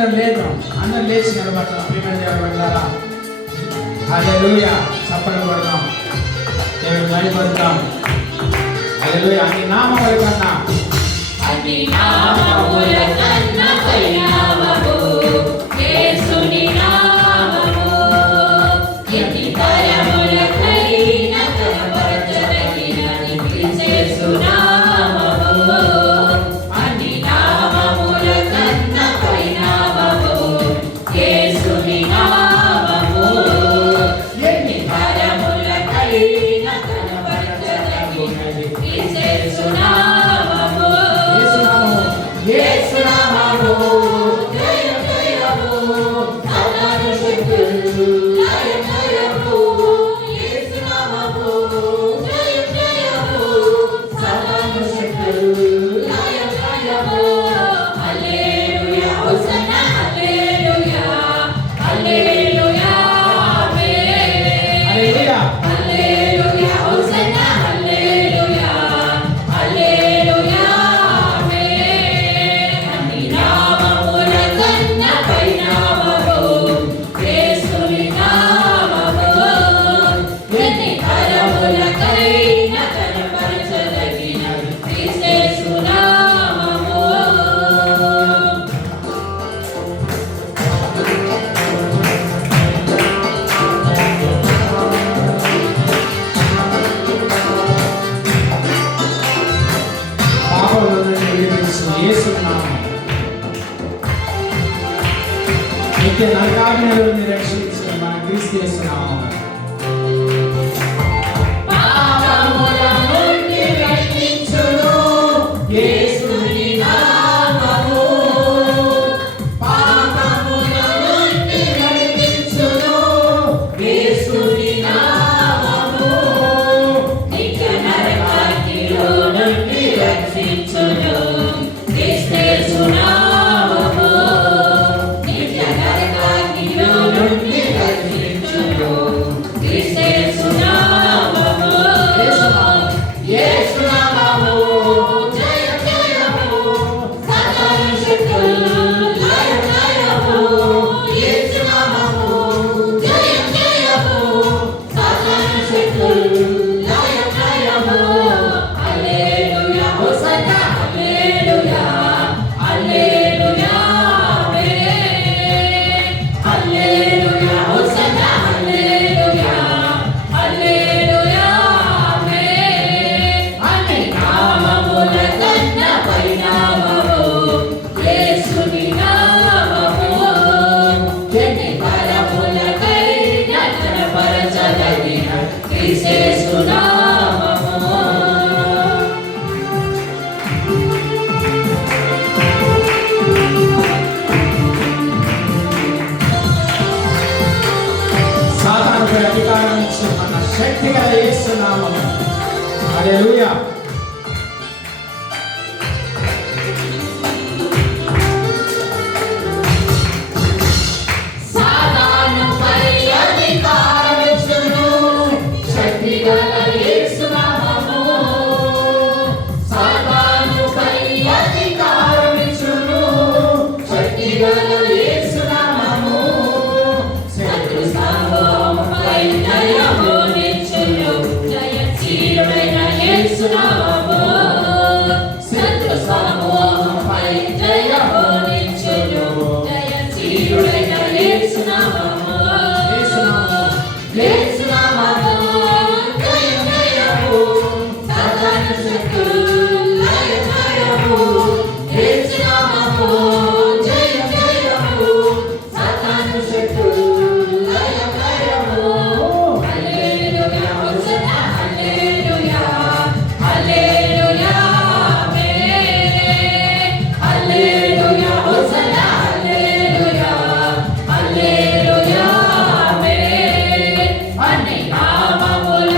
అందరం లేచి నిలబడతాం. ప్రియమైన దేవుని బిడ్డలారా, హల్లెలూయా. చప్పట్లు కొడదాం, దేవుని మహిమపరుద్దాం. హల్లెలూయా. అన్ని నామముల కన్నా పైనామము యేసుని నామము ఎన్ని తరములకైన కనపరచదగినది యేసు నామము. అన్ని నామముల కన్నా పైనామము యేసుని నామము ఎన్ని తరములకైన కనపరచదగినది యేసు నామము. యేసు నామము జయం జయము సాతాను శక్తులు లయం లయము. యేసు నామము జయం జయము సాతాను శక్తులు లయం లయము. హల్లెలూయా హోసన్నా హల్లెలూయా హల్లెలూయా ఆమేన్. హల్లెలూయా హల్లెలూయా హోసన్నా హల్లెలూయా హల్లెలూయా ఆమేన్. అన్ని నామముల కన్నా పైనామము యేసుని నామము ఎన్ని తరములకైన కనపరచదగినది యేసు నామము. పాపముల నుండి విడిపించిన యేసు నామం, నిత్య నరకాగ్ని నుండి రక్షించిన మన క్రీస్తు యేసు నామం. పాపముల నుండి రక్షించును యేసుని నామము. పాపముల నుండి రక్షించును యేసుని నామము. నిత్య నరకాగ్నిలో నుండి రక్షించును యేసు నామము. నిత్య నరకాగ్నిలో నుండి రక్షించును యేసు నామము. యేసు నామము జయం జయము సాతాను శక్తులు లయం లయము. యేసు నామము జయం జయము సాతాను శక్తులు లయం లయము. హల్లెలూయా హోసన్నా హల్లెలూయా హల్లెలూయా ఆమేన్. హల్లెలూయా హోసన్నా హల్లెలూయా హల్లెలూయా ఆమేన్. అన్ని నామముల కన్నా పైనామము యేసుని నామము ఎన్ని తరములకైన కనపరచదగిన యేసు నామము. సాతానుపై అధికారం ఇచ్చిన మన శక్తి గల యేసు నామము. హల్లెలూయా. సాతానుపై అధికారమిచ్చును శక్తిగల యేసు నామము. సాతానుపై అధికారమిచ్చును శక్తిగల యేసు నామము. శత్రు సమూహంపై జయమునిచ్చును జయశీలుడైన యేసు నామము. శత్రు సమూహంపై జయమునిచ్చును జయశీలుడైన యేసు నామము. యేసు నామము జయం జయము సాతాను శక్తులు లయం లయము. యేసు నామము జయం జయము సాతాను శక్తులు లయం లయము. హల్లెలూయా హోసన్నా హల్లెలూయా హల్లెలూయా ఆమేన్. హల్లెలూయా హోసన్నా హల్లెలూయా హల్లెలూయా ఆమేన్. అన్ని నామముల